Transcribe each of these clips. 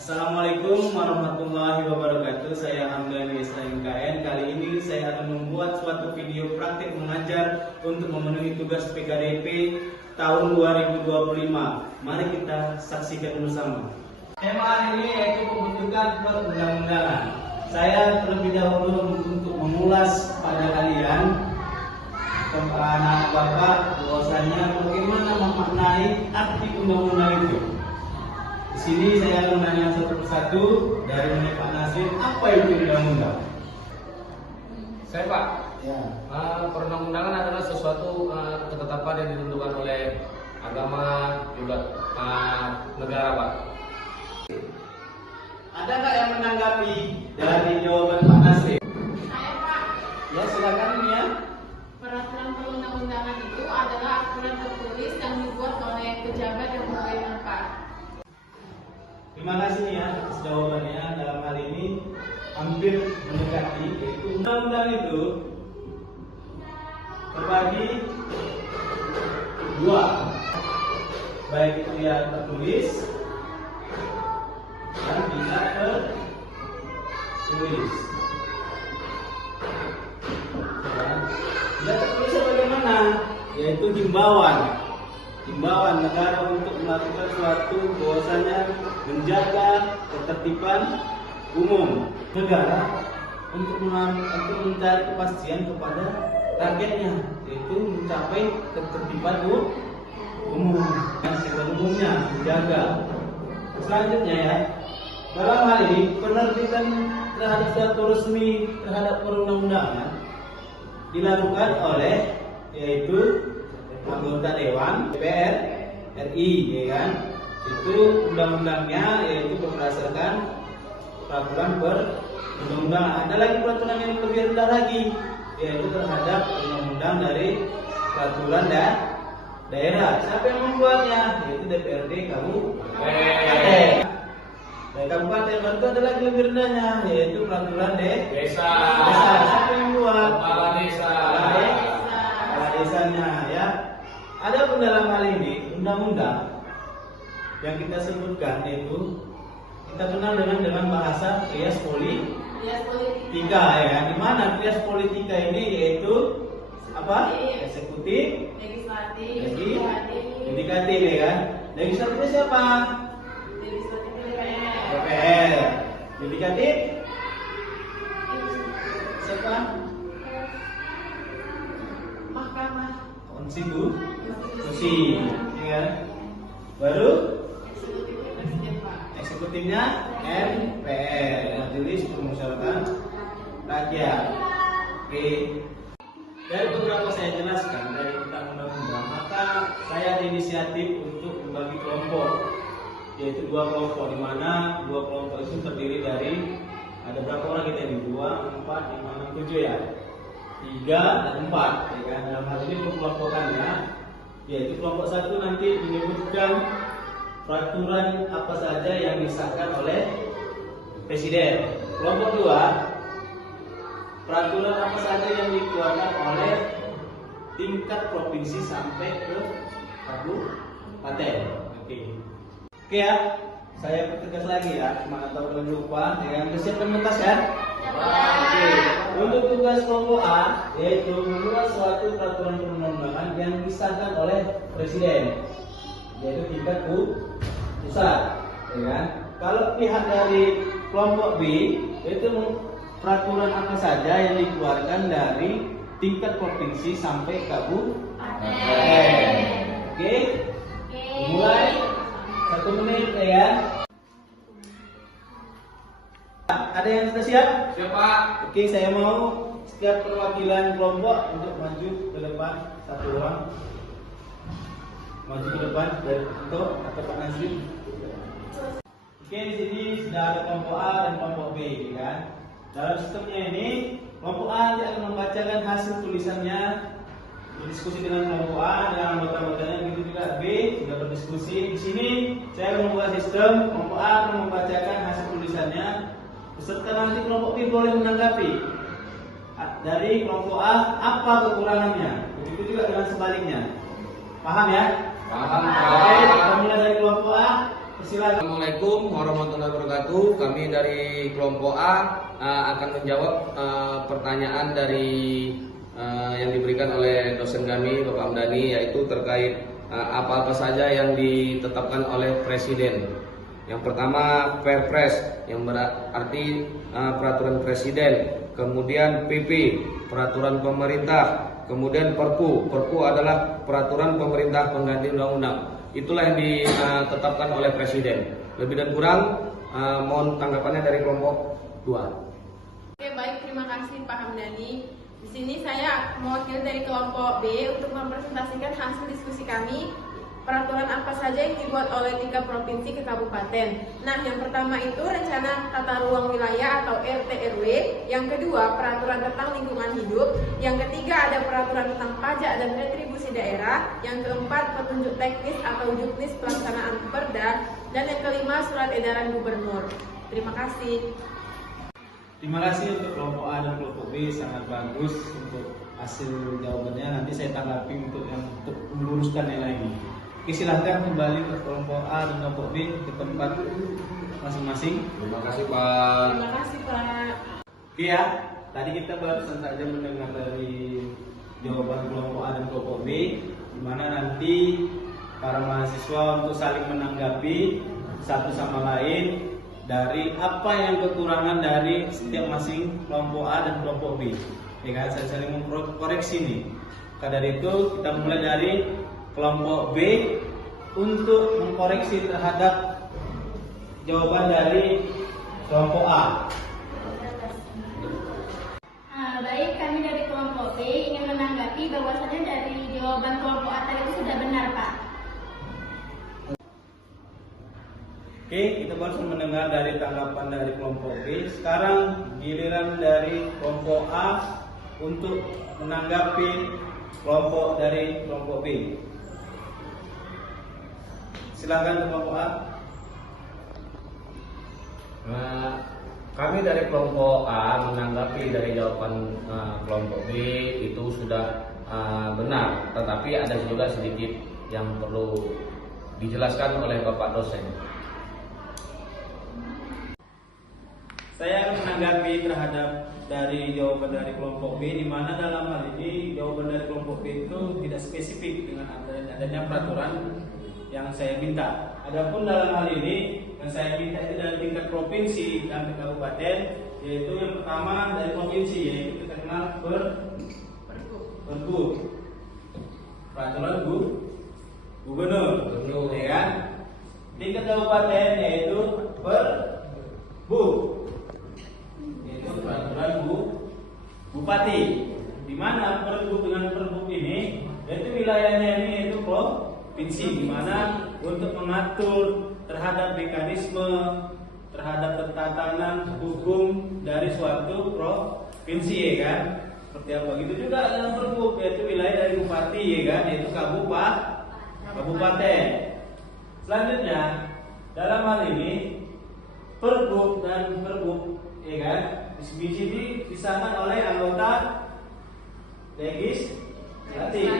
Assalamualaikum warahmatullahi wabarakatuh. Saya Hamdani STMKN. Kali ini saya akan membuat suatu video praktik mengajar untuk memenuhi tugas PKDP tahun 2025. Mari kita saksikan bersama. Tema hari ini yaitu pembentukan perundang-undangan. Saya terlebih dahulu untuk mengulas pada kalian anak bapak bahwasanya bagaimana memaknai arti undang-undang itu. Di sini saya akan menanya satu persatu dari Pak Nasir, apa itu undang-undang? Saya Pak, Ya. perundang-undangan adalah sesuatu ketetapan yang ditentukan oleh agama juga negara Pak. Ada nggak yang menanggapi dari jawaban Pak Nasir? Saya Pak, Ya silakan ini ya. peraturan perundang-undangan itu adalah aturan tertulis yang dibuat oleh pejabat yang berwenang Pak. Terima kasih ya atas jawabannya. Dalam hal ini hampir mendekati, yaitu undang-undang itu terbagi dua, baik itu yang tertulis dan tidak tertulis. Tidak tertulis bagaimana? Yaitu himbauan negara untuk melakukan suatu bahwasanya menjaga ketertiban umum negara untuk mencari kepastian kepada targetnya, yaitu mencapai ketertiban umum dan umumnya menjaga. Selanjutnya ya, dalam hal ini penerbitan terhadap suatu resmi terhadap perundang-undangan dilakukan oleh yaitu anggota Dewan DPR RI, ya kan? Itu undang-undangnya yaitu berdasarkan peraturan perundang-undangan. Ada lagi peraturan yang lebih rendah lagi, yaitu terhadap undang-undang dari peraturan daerah. Siapa yang membuatnya? Yaitu DPRD kabupaten. Dari kabupaten baru ada lagi lebih rendahnya, yaitu peraturan Desa. Siapa yang buat? Kepala desa. Kepala desanya ya. Ada pun dalam hal ini undang-undang yang kita sebutkan yaitu kita kenal dengan bahasa trias politika ya. Di mana trias politika ini yaitu apa? Eksekutif, Legislatif, yudikatif ya kan. Legislatif siapa? legislatif DPR, DPR. Yudikatif siapa? Mahkamah Konstitusi, ya kan? Baru Eksekutif Presiden Pak. eksekutifnya MPR, Majelis Permusyawaratan Rakyat. Oke. Dari beberapa saya jelaskan dari tentang undang-undang, maka saya ada inisiatif untuk membagi kelompok, yaitu dua kelompok, di mana dua kelompok itu terdiri dari ada berapa orang kita ini? 2, 4, 5, 6, 7 ya. 3 dan 4, ya kan? Dalam hal ini pengelompokannya yaitu kelompok 1 nanti menyebutkan peraturan apa saja yang disahkan oleh presiden. Kelompok 2, peraturan apa saja yang dikeluarkan oleh tingkat provinsi sampai ke kabupaten. Oke ya, saya pertegas lagi ya, mana tahu kalian lupa. Yang siapkan mentas ya. Oke. Untuk tugas kelompok A yaitu membuat suatu peraturan perundang-undangan yang disahkan oleh presiden, yaitu tingkat pusat, ya kan? Kalau pihak dari kelompok B yaitu peraturan apa saja yang dikeluarkan dari tingkat provinsi sampai kabupaten. Oke? Mulai 1 menit ya. Ada yang sudah siap? Siapa? Oke, saya mau setiap perwakilan kelompok untuk maju ke depan, satu orang maju ke depan dari untuk atau Pak Nasir. Oke, di sini sudah ada kelompok A dan kelompok B, kan? Dalam sistemnya ini, kelompok A nanti akan membacakan hasil tulisannya, berdiskusi dengan kelompok A dan anggota-anggotanya, begitu juga B sudah berdiskusi. Di sini saya akan membuat sistem, kelompok A akan membacakan hasil tulisannya, beserta nanti kelompok B boleh menanggapi dari kelompok A apa kekurangannya. Begitu juga dengan sebaliknya. Paham ya? Paham. Oke, kita mulai dari kelompok A. Silakan. Assalamualaikum warahmatullahi wabarakatuh. Kami dari kelompok A akan menjawab pertanyaan dari yang diberikan oleh dosen kami Bapak Hamdani, yaitu terkait apa-apa saja yang ditetapkan oleh Presiden. Yang pertama Perpres, yang berarti peraturan Presiden. Kemudian PP, peraturan pemerintah. Kemudian Perpu, Perpu adalah peraturan pemerintah pengganti undang-undang. Itulah yang ditetapkan oleh Presiden. Lebih dan kurang mohon tanggapannya dari kelompok 2. Oke, baik, terima kasih Pak Hamdani. Di sini saya mewakili dari kelompok B untuk mempresentasikan hasil diskusi kami. Peraturan apa saja yang dibuat oleh 3 provinsi ke kabupaten. Nah, yang pertama itu rencana tata ruang wilayah atau RT/RW. Yang kedua, peraturan tentang lingkungan hidup. Yang ketiga, ada peraturan tentang pajak dan retribusi daerah. Yang keempat, petunjuk teknis atau juknis pelaksanaan perda. Dan yang kelima, surat edaran gubernur. Terima kasih. Terima kasih untuk kelompok A dan kelompok B, sangat bagus untuk hasil jawabannya. Nanti saya tanggapi untuk meluruskannya lagi. Oke, silahkan kembali ke kelompok A dan kelompok B ke tempat masing-masing. Terima kasih Pak. Terima kasih Pak. Oke ya, tadi kita barusan saja mendengar dari jawaban kelompok A dan kelompok B, di mana nanti para mahasiswa untuk saling menanggapi satu sama lain dari apa yang kekurangan dari setiap masing kelompok A dan kelompok B. Ya kan, saya saling mengkoreksi nih. Maka dari itu kita mulai dari kelompok B untuk mengkoreksi terhadap jawaban dari kelompok A. Baik, kami dari kelompok B ingin menanggapi bahwasannya dari jawaban kelompok A tadi itu sudah benar, Pak. Oke, kita baru mendengar dari tanggapan dari kelompok B. Sekarang giliran dari kelompok A untuk menanggapi kelompok dari kelompok B. Silakan kelompok A. Kami dari kelompok A menanggapi dari jawaban kelompok B itu sudah benar, tetapi ada juga sedikit yang perlu dijelaskan oleh Bapak dosen. Saya akan menanggapi terhadap dari jawaban dari kelompok B, di mana dalam hal ini jawaban dari kelompok B itu tidak spesifik dengan adanya peraturan yang saya minta. Adapun dalam hal ini yang saya minta itu dari tingkat provinsi dan kabupaten, yaitu yang pertama dari provinsi, yaitu kita kenal Pergub, peraturan gubernur, ya kan? Tingkat kabupaten yaitu Perbu, yaitu peraturan bupati. Di mana Pergub dengan Perbu ini, yaitu wilayahnya ini yaitu provinsi, di mana untuk mengatur terhadap mekanisme terhadap tatanan hukum dari suatu provinsi, ya kan? Seperti apa? Begitu juga dalam Pergub, yaitu wilayah dari bupati, ya kan? Yaitu kabupaten. Selanjutnya dalam hal ini Pergub dan Pergub, ya kan? Di sini disahkan oleh anggota legislatif.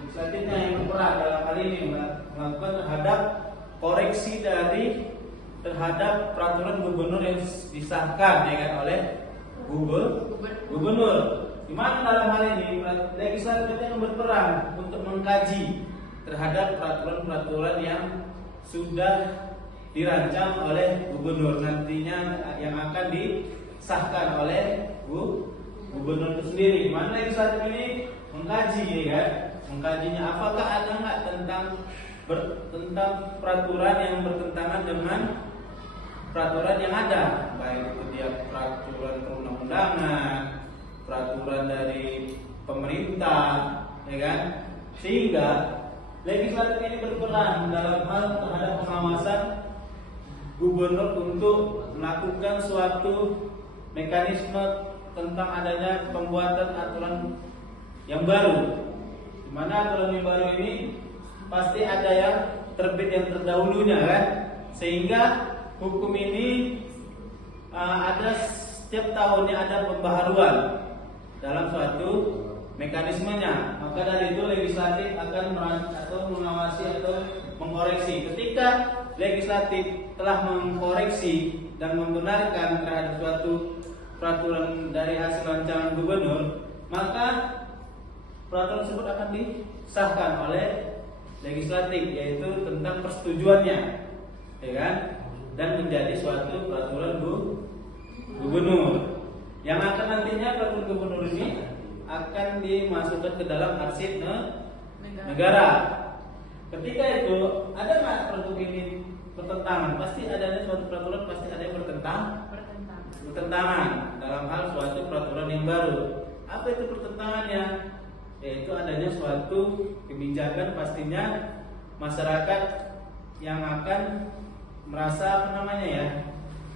Legislatifnya yang berperan dalam hal ini melakukan terhadap koreksi dari terhadap peraturan gubernur yang disahkan, ya kan, oleh gubernur. Di mana dalam hal ini legislatif yang berperan untuk mengkaji terhadap peraturan-peraturan yang sudah dirancang oleh gubernur, nantinya yang akan disahkan oleh gubernur itu sendiri. Di mana legislatif ini mengkaji, ya kan? Mengkajinya apakah ada nggak tentang peraturan yang bertentangan dengan peraturan yang ada, baik itu dia peraturan perundang-undangan, peraturan dari pemerintah, ya kan? Sehingga legislatif ini berperan dalam hal terhadap pengawasan gubernur untuk melakukan suatu mekanisme tentang adanya pembuatan aturan yang baru. Di mana aturan yang baru ini pasti ada yang terbit yang terdahulunya, kan? Sehingga hukum ini ada setiap tahunnya ada pembaharuan dalam suatu mekanismenya. Maka dari itu legislatif akan mengawasi atau mengkoreksi. Ketika legislatif telah mengkoreksi dan membenarkan terhadap suatu peraturan dari hasil rancangan gubernur, maka peraturan tersebut akan disahkan oleh legislatif, yaitu tentang persetujuannya, ya kan? Dan menjadi suatu peraturan gubernur yang akan nantinya peraturan gubernur ini akan dimasukkan ke dalam arsip negara. Ketika itu ada nggak produk ini bertentangan? Pasti adanya suatu peraturan, pasti ada yang bertentangan dalam hal suatu peraturan yang baru. Apa itu pertentangannya? Yaitu adanya suatu kebijakan, pastinya masyarakat yang akan merasa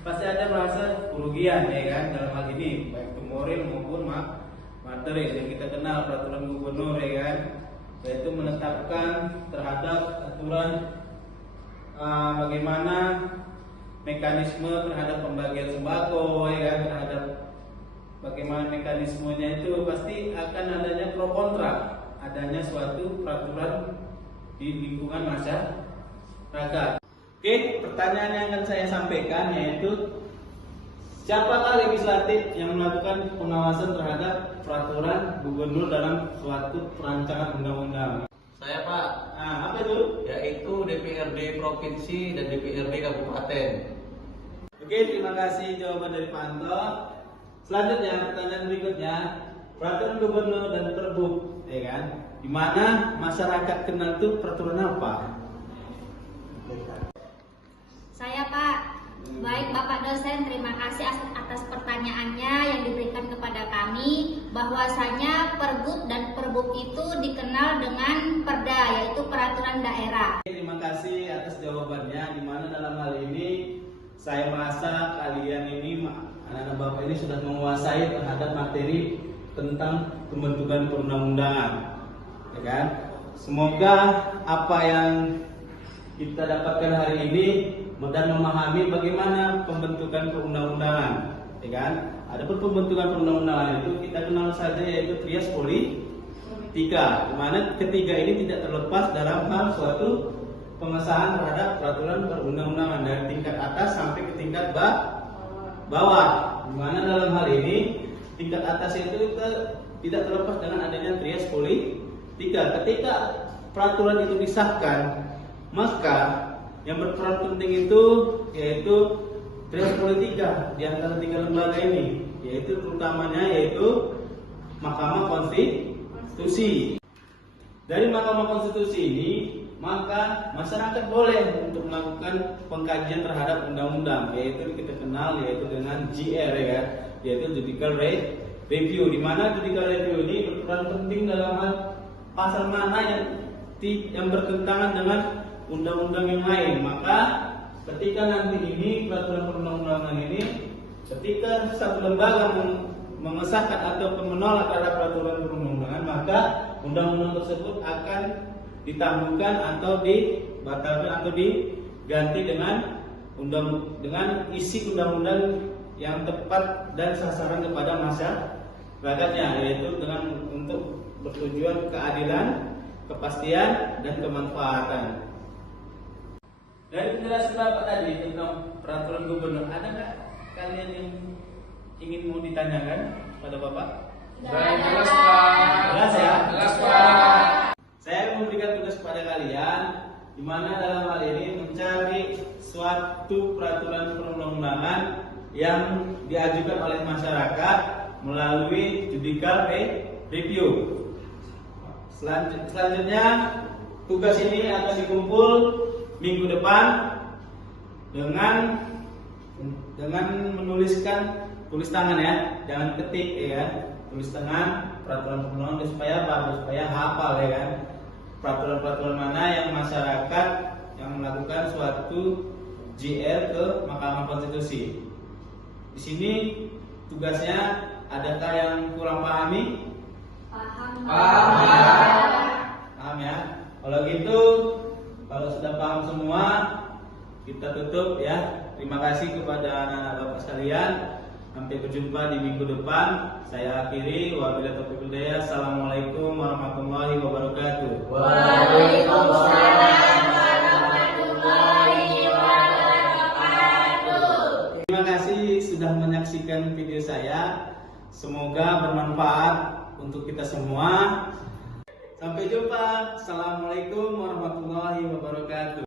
pasti ada merasa kerugian, ya kan, dalam hal ini baik itu moral maupun materi. Yang kita kenal peraturan gubernur, ya kan, yaitu menetapkan terhadap aturan bagaimana mekanisme terhadap pembagian sembako, ya kan, terhadap bagaimana mekanismenya itu pasti akan adanya pro kontra adanya suatu peraturan di lingkungan masyarakat. Oke, pertanyaan yang akan saya sampaikan yaitu siapakah legislatif yang melakukan pengawasan terhadap peraturan gubernur dalam suatu perancangan undang-undang? Saya, Pak. Nah, apa itu? Yaitu DPRD provinsi dan DPRD kabupaten. Oke, terima kasih jawaban dari Pak Anto. Selanjutnya, pertanyaan berikutnya, peraturan gubernur dan perbuk, ya kan? Di mana masyarakat kenal itu peraturan apa? Saya, Pak. Baik Bapak dosen, terima kasih atas pertanyaannya yang diberikan kepada kami. Bahwasanya Pergub dan Perbuk itu dikenal dengan Perda, yaitu peraturan daerah. Terima kasih atas jawabannya. Di mana dalam hal ini saya merasa kalian ini, anak-anak Bapak ini sudah menguasai terhadap materi tentang pembentukan perundang-undangan, ya kan? Semoga apa yang kita dapatkan hari ini dan memahami bagaimana pembentukan perundang-undangan, ya kan? Adapun pembentukan perundang-undangan itu kita kenal saja yaitu trias politika, di mana ketiga ini tidak terlepas dalam hal suatu pengesahan terhadap peraturan perundang-undangan dari tingkat atas sampai ke tingkat bawah. Di mana dalam hal ini tingkat atas itu tidak terlepas dengan adanya trias politika. Ketika peraturan itu disahkan, maka yang berperan penting itu yaitu trias politika di antara tiga lembaga ini, yaitu terutamanya yaitu Mahkamah Konstitusi. Dari Mahkamah Konstitusi ini, maka masyarakat boleh untuk melakukan pengkajian terhadap undang-undang, yaitu kita kenal yaitu dengan JR, ya, yaitu Judicial Review. Di mana Judicial Review ini berperan penting dalam hal pasal mana yang bertentangan dengan undang-undang yang lain. Maka ketika nanti ini peraturan perundang-undangan ini, ketika satu lembaga mengesahkan ataupun menolak terhadap peraturan perundang-undangan, maka undang-undang tersebut akan ditangguhkan atau dibatalkan atau diganti dengan isi undang-undang yang tepat dan sasaran kepada masyarakatnya, yaitu dengan untuk bertujuan keadilan, kepastian, dan kemanfaatan. Dari penjelasan Bapak tadi tentang peraturan gubernur, ada nggak kalian yang ingin mau ditanyakan pada Bapak? Jelas, Pak. Jelas ya? Jelas, Pak. Saya memberikan tugas kepada kalian, di mana dalam hal ini mencari suatu peraturan perundang-undangan yang diajukan oleh masyarakat melalui Judicial Review. Selanjutnya tugas ini akan dikumpul minggu depan dengan menuliskan tulis tangan, ya, jangan ketik, ya, tulis tangan peraturan perundang-undangan supaya hafal, ya kan, peraturan-peraturan mana yang masyarakat yang melakukan suatu JR ke Mahkamah Konstitusi. Di sini tugasnya, adakah yang kurang pahami? Paham. Paham ya. Kalau gitu, kalau sudah paham semua, kita tutup, ya. Terima kasih kepada anak-anak Bapak sekalian. Sampai berjumpa di minggu depan. Saya akhiri. Wabillahi taufiq wal hidayah. Assalamualaikum warahmatullahi wabarakatuh. Waalaikumsalam. Terima kasih sudah menyaksikan video saya. Semoga bermanfaat untuk kita semua. Sampai jumpa. Assalamualaikum warahmatullahi wabarakatuh.